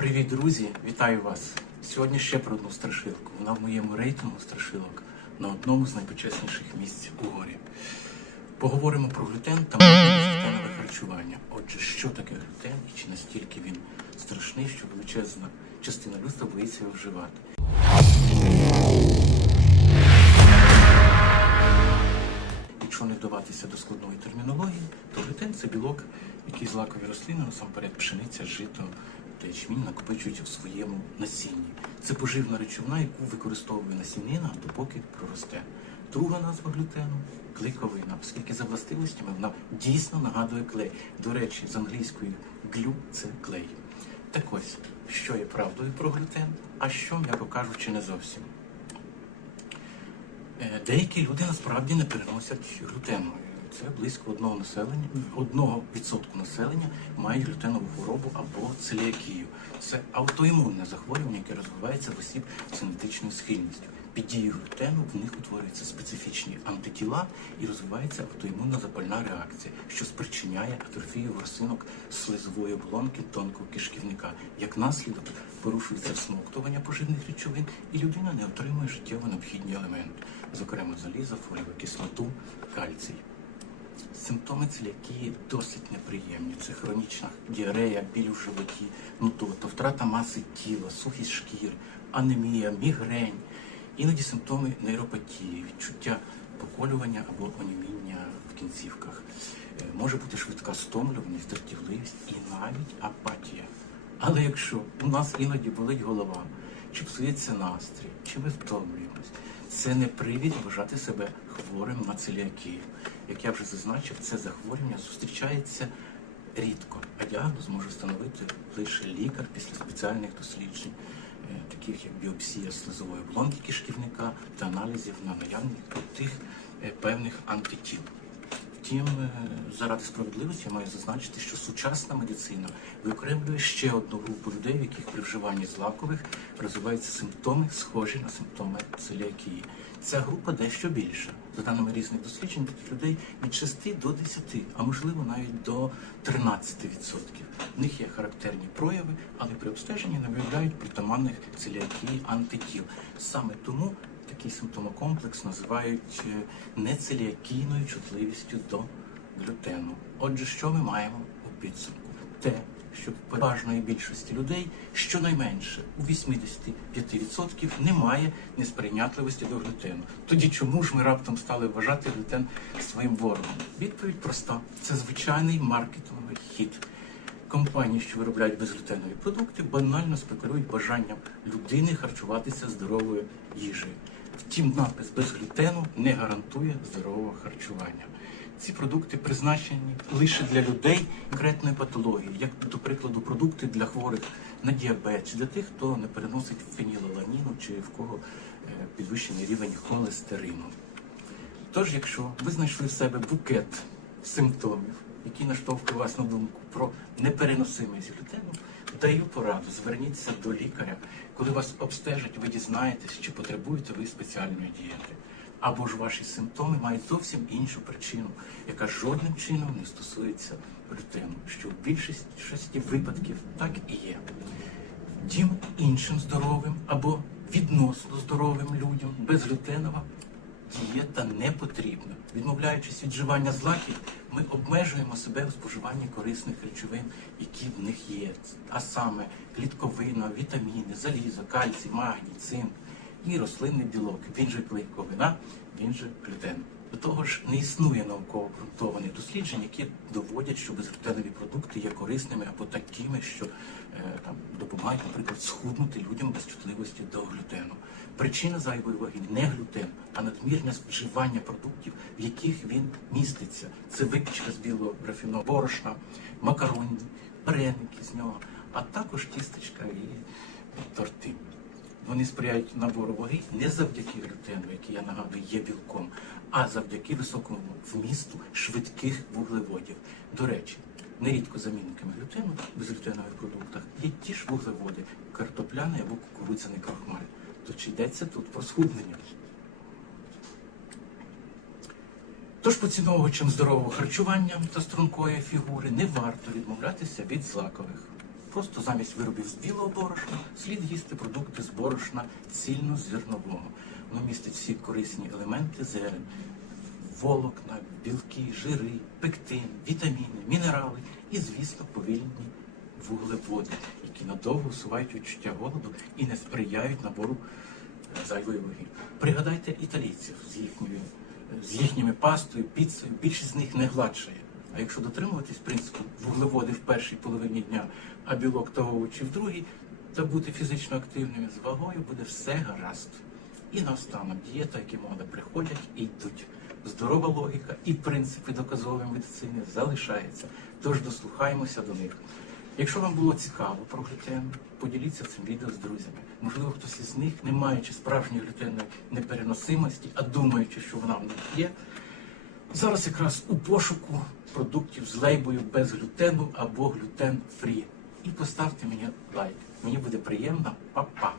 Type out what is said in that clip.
Привіт, друзі! Вітаю вас! Сьогодні ще про одну страшилку. Вона в моєму рейтингу страшилок на одному з найпочесніших місць у горі. Поговоримо про глютен та глютенове харчування. Отже, що таке глютен і чи настільки він страшний, що величезна частина людства боїться його вживати. Якщо не вдаватися до складної термінології, то глютен це білок, який злакові рослини, насамперед пшениця, жито ячмінь накопичують в своєму насінні. Це поживна речовина, яку використовує насінина, допоки проросте. Друга назва глютену клейковина, оскільки за властивостями вона дійсно нагадує клей. До речі, з англійської глю це клей. Так ось, що є правдою про глютен, а що, м'яко кажучи, не зовсім. Е, Деякі люди насправді не переносять глютену. Це близько одного населення, одного відсотку населення має глютенову хворобу або целіакію. Це аутоімунне захворювання, яке розвивається в осіб з генетичною схильністю. Під дією глютену в них утворюються специфічні антитіла і розвивається аутоімунна запальна реакція, що спричиняє атрофію ворсинок слизової оболонки тонкого кишківника. Як наслідок порушується всмоктування поживних речовин, і людина не отримує життєво необхідні елементи, зокрема заліза, фолієву кислоту, кальцій. Симптоми целіакії досить неприємні. Це хронічна діарея, біль у животі, нудота, втрата маси тіла, сухість шкіри, анемія, мігрень, іноді симптоми нейропатії, відчуття поколювання або оніміння в кінцівках. Е, Може бути швидка стомлюваність, дратівливість і навіть апатія. Але якщо у нас іноді болить голова, чи псується настрій, чи ми втомлюємось, це не привід вважати себе хворим на целіакію. Як я вже зазначив, це захворювання зустрічається рідко, а діагноз може встановити лише лікар після спеціальних досліджень, е, таких як біопсія слизової оболонки кишківника та аналізів на наявність тих е, певних антитіл. Втім, е, заради справедливості я маю зазначити, що сучасна медицина виокремлює ще одну групу людей, в яких при вживанні злакових розвиваються симптоми, схожі на симптоми целіакії. Ця група дещо більша. За даними різних досліджень, таких людей від 6 до 10, а можливо навіть до 13%. В них є характерні прояви, але при обстеженні не виявляють притаманних целіакії антитіл. Саме тому такий симптомокомплекс називають е, нецеліакійною чутливістю до глютену. Отже, що ми маємо у підсумку? Те, що в переважної більшості людей щонайменше у 85% немає несприйнятливості до глютену. Тоді чому ж ми раптом стали вважати глютен своїм ворогом? Відповідь проста: це звичайний маркетинговий хід. Компанії, що виробляють безглютенові продукти, банально спекулюють бажанням людини харчуватися здоровою їжею. Втім, напис без глютену не гарантує здорового харчування. Ці продукти призначені лише для людей конкретної патології, як, до прикладу, продукти для хворих на діабет, чи для тих, хто не переносить фенілаланіну, чи в кого е, підвищений рівень холестерину. Тож, якщо ви знайшли в себе букет симптомів, які наштовхують вас на думку про непереносимість глютену, даю пораду, зверніться до лікаря. Коли вас обстежать, ви дізнаєтесь, чи потребуєте ви спеціальної дієти. Або ж ваші симптоми мають зовсім іншу причину, яка жодним чином не стосується глютену, що в більшості випадків так і є. Втім, іншим здоровим або відносно здоровим людям безглютенова дієта не потрібна. Відмовляючись від вживання злаків, ми обмежуємо себе у споживанні корисних речовин, які в них є, а саме клітковина, вітаміни, залізо, кальцій, магній, цинк і рослинний білок. Він же клейковина, він же глютен. До того ж, не існує науково обґрунтованих досліджень, які доводять, що безглютенові продукти є корисними або такими, що е, там допомагають, наприклад, схуднути людям без чутливості до глютену. Причина зайвої ваги не глютен, а надмірне споживання продуктів, в яких він міститься. Це випічка з білого рафіного борошна, макароні, вареники з нього, а також тістечка і торти. Вони сприяють набору ваги не завдяки глютену, який я нагадую є білком, а завдяки високому вмісту швидких вуглеводів. До речі, нерідко замінниками глютену в безглютенових продуктах є ті ж вуглеводи картопляний або кукурудзяний крохмаль. То чи йдеться тут про схуднення? Тож поціновувачам здорового харчування та стрункої фігури не варто відмовлятися від злакових. Просто замість виробів з білого борошна слід їсти продукти з борошна цільнозернового. Воно містить всі корисні елементи зерен, волокна, білки, жири, пектин, вітаміни, мінерали і, звісно, повільні вуглеводи, які надовго усувають відчуття голоду і не сприяють набору е, зайвої ваги. Пригадайте італійців з їхньою з їхніми пастою, піцею, більшість з них не гладшає. А якщо дотримуватись принципу вуглеводи в першій половині дня, а білок та овочі в другій, та бути фізично активними з вагою буде все гаразд. І наостанок дієта, які мода приходять і йдуть. Здорова логіка і принципи доказової медицини залишаються. Тож дослухаємося до них. Якщо вам було цікаво про глютен, поділіться цим відео з друзями. Можливо, хтось із них, не маючи справжньої глютенної непереносимості, а думаючи, що вона в них є, зараз якраз у пошуку продуктів з лейбою без глютену або глютен фрі. І поставте мені лайк. Мені буде приємно. Па-па!